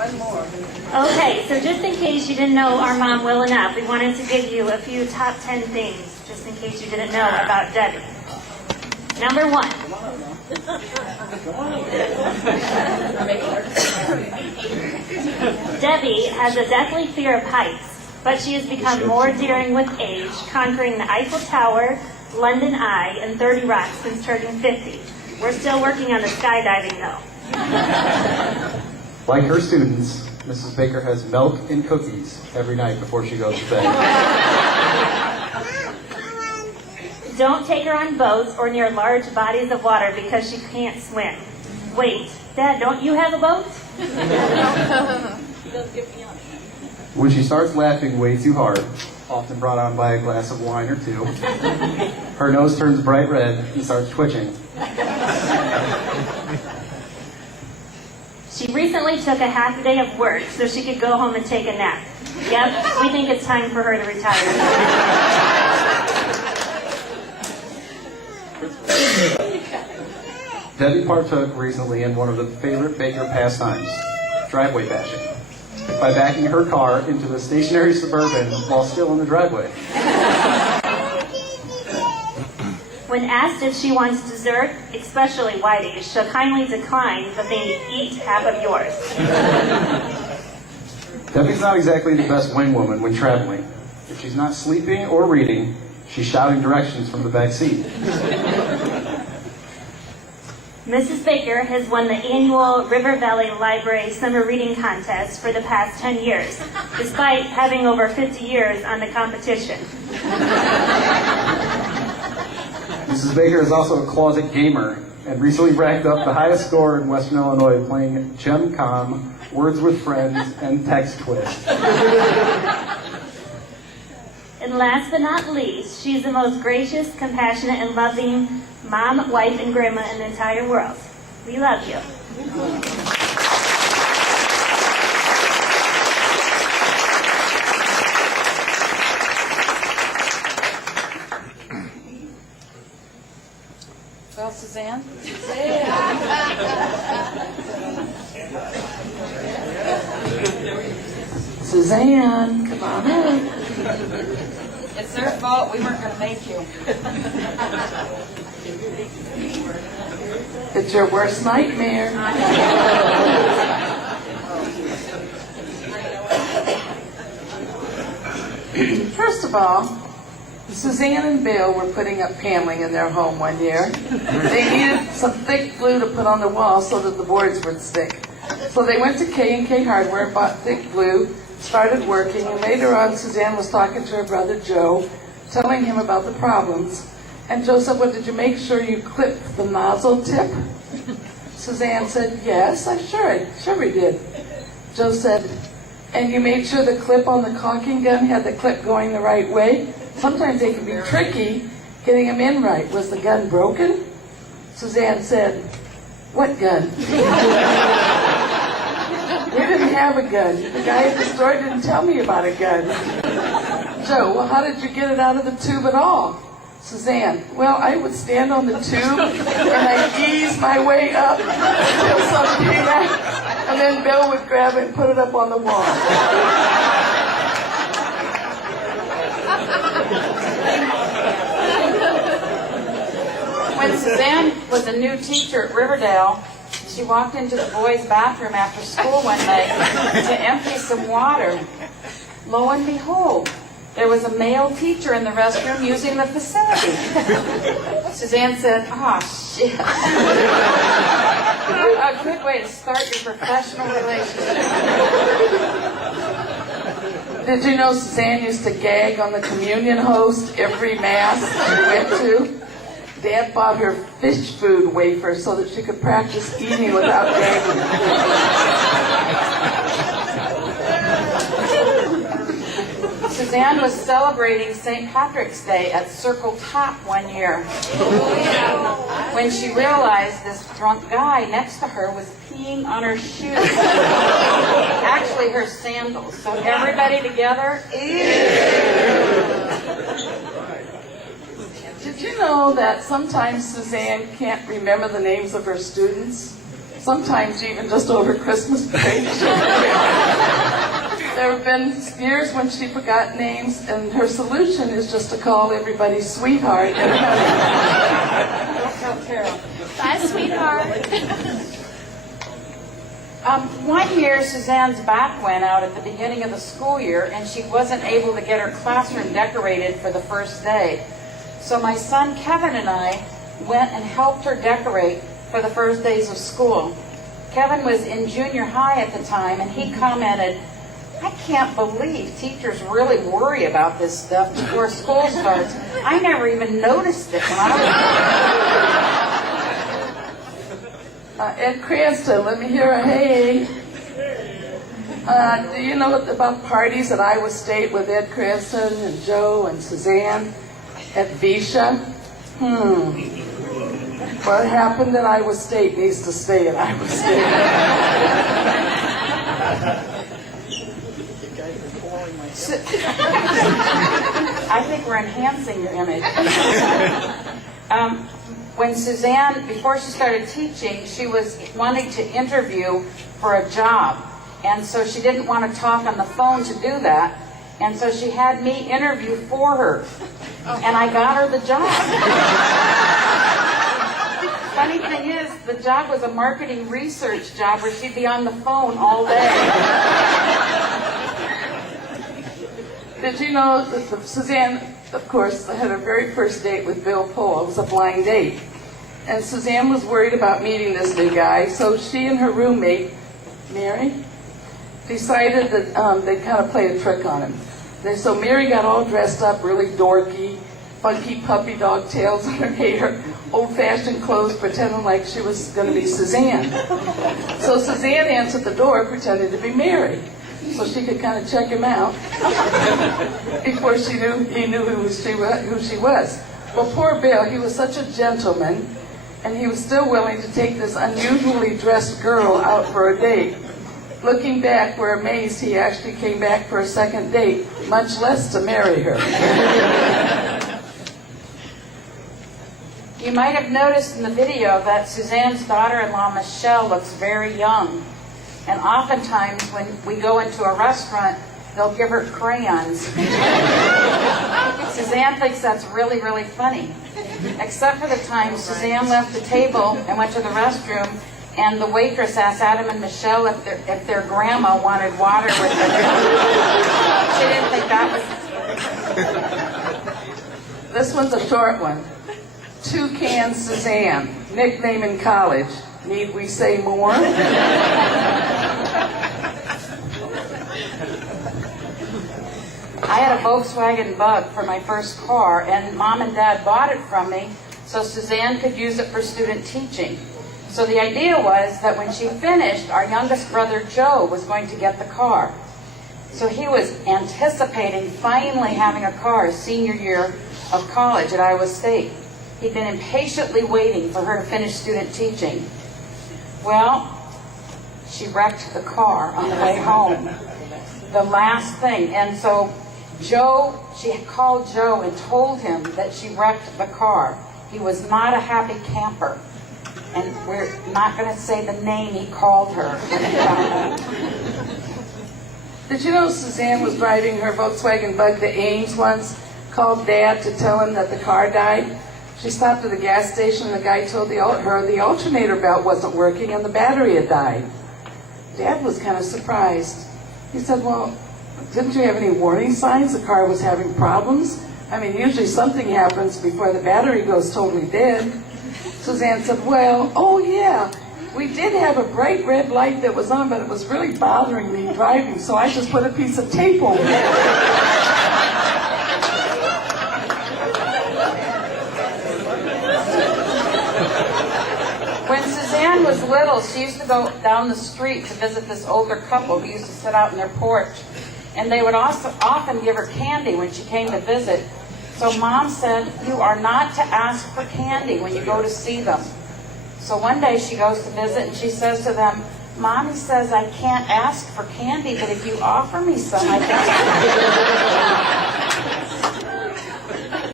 One more. Okay, so just in case you didn't know our mom well enough, we wanted to give you a few top 10 things, just in case you didn't know about Debbie. Number 1. Debbie has a deathly fear of heights, but she has become more daring with age, conquering the Eiffel Tower, London Eye, and 30 Rocks since turning 50. We're still working on the skydiving, though. Like her students, Mrs. Baker has milk and cookies every night before she goes to bed. Don't take her on boats or near large bodies of water because she can't swim. Wait, Dad, don't you have a boat? When she starts laughing way too hard, often brought on by a glass of wine or two, her nose turns bright red and starts twitching. She recently took a half a day of work so she could go home and take a nap. Yep, we think it's time for her to retire. Debbie partook recently in one of the favorite Baker pastimes, driveway bashing, by backing her car into a stationary Suburban while still in the driveway. When asked if she wants dessert, especially whiteys, she'll kindly decline, but they eat half of yours. Debbie's not exactly the best wing woman when traveling. If she's not sleeping or reading, she's shouting directions from the back seat. Mrs. Baker has won the annual River Valley Library Summer Reading Contest for the past 10 years, despite having over 50 years on the competition. Mrs. Baker is also a closet gamer and recently racked up the highest score in Western Illinois playing Gem Com, Words with Friends, and Text Twist. And last but not least, she's the most gracious, compassionate, and loving mom, wife, and grandma in the entire world. We love you. Well, Suzanne? Suzanne, come on in. It's their fault. We weren't going to make you. It's your worst nightmare. First of all, Suzanne and Bill were putting up paneling in their home one year. They needed some thick glue to put on the wall so that the boards would stick. So they went to K&K Hardware, bought thick glue, started working, and later on Suzanne was talking to her brother Joe, telling him about the problems. And Joe said, well, did you make sure you clipped the nozzle tip? Suzanne said, yes, sure we did. Joe said, and you made sure the clip on the caulking gun had the clip going the right way? Sometimes they can be tricky getting them in right. Was the gun broken? Suzanne said, what gun? We didn't have a gun. The guy at the store didn't tell me about a gun. Joe, well, how did you get it out of the tube at all? Suzanne, well, I would stand on the tube and I'd ease my way up until something came out, and then Bill would grab it and put it up on the wall. When Suzanne was a new teacher at Riverdale, she walked into the boys' bathroom after school one night to empty some water. Lo and behold, there was a male teacher in the restroom using the facility. Suzanne said, shit. A good way to start your professional relationship. Did you know Suzanne used to gag on the communion host every mass she went to? Dad bought her fish food wafer so that she could practice eating without gagging. Suzanne was celebrating St. Patrick's Day at Circle Top one year when she realized this drunk guy next to her was peeing on her shoes. Actually, her sandals. So everybody together, Did you know that sometimes Suzanne can't remember the names of her students? sometimes even just over Christmas break. There have been years when she forgot names, and her solution is just to call everybody sweetheart. Bye, sweetheart. One year, Suzanne's back went out at the beginning of the school year, and she wasn't able to get her classroom decorated for the first day. So my son Kevin and I went and helped her decorate for the first days of school. Kevin was in junior high at the time, and he commented, "I can't believe teachers really worry about this stuff before school starts. I never even noticed it when I was..." Ed Cranston, let me hear a hey. Do you know about parties at Iowa State with Ed Cranston and Joe and Suzanne at Visha? What happened at Iowa State needs to stay at Iowa State. I think we're enhancing your image. When Suzanne, before she started teaching, she was wanting to interview for a job. And so she didn't want to talk on the phone to do that. And so she had me interview for her. And I got her the job. Funny thing is, the job was a marketing research job where she'd be on the phone all day. Did you know that Suzanne, of course, had her very first date with Bill Pohl. It was a blind date. And Suzanne was worried about meeting this new guy, so she and her roommate, Mary, decided that they'd kind of play a trick on him. So Mary got all dressed up, really dorky, funky puppy dog tails on her hair, old-fashioned clothes, pretending like she was going to be Suzanne. So Suzanne answered the door, pretending to be Mary, so she could kind of check him out before he knew who she was. Well, poor Bill, he was such a gentleman, and he was still willing to take this unusually dressed girl out for a date. Looking back, we're amazed he actually came back for a second date, much less to marry her. You might have noticed in the video that Suzanne's daughter-in-law, Michelle, looks very young. And oftentimes when we go into a restaurant, they'll give her crayons. Suzanne thinks that's really, really funny. Except for the time Suzanne left the table and went to the restroom, and the waitress asked Adam and Michelle if their grandma wanted water with them. She didn't think that was... This one's a short one. Toucan Suzanne, nickname in college. Need we say more? I had a Volkswagen Bug for my first car, and Mom and Dad bought it from me so Suzanne could use it for student teaching. So the idea was that when she finished, our youngest brother Joe was going to get the car. So he was anticipating finally having a car his senior year of college at Iowa State. He'd been impatiently waiting for her to finish student teaching. Well, she wrecked the car on the way home. The last thing. And so she called Joe and told him that she wrecked the car. He was not a happy camper. And we're not going to say the name he called her. Did you know Suzanne was driving her Volkswagen Bug to Ames once, called Dad to tell him that the car died? She stopped at the gas station, and the guy told her the alternator belt wasn't working and the battery had died. Dad was kind of surprised. He said, well, didn't you have any warning signs the car was having problems? I mean, usually something happens before the battery goes totally dead. Suzanne said, well, oh yeah, we did have a bright red light that was on, but it was really bothering me driving, so I just put a piece of tape over it. When Suzanne was little, she used to go down the street to visit this older couple who used to sit out in their porch. And they would also often give her candy when she came to visit. So Mom said, you are not to ask for candy when you go to see them. So one day she goes to visit and she says to them, Mommy says I can't ask for candy, but if you offer me some, I think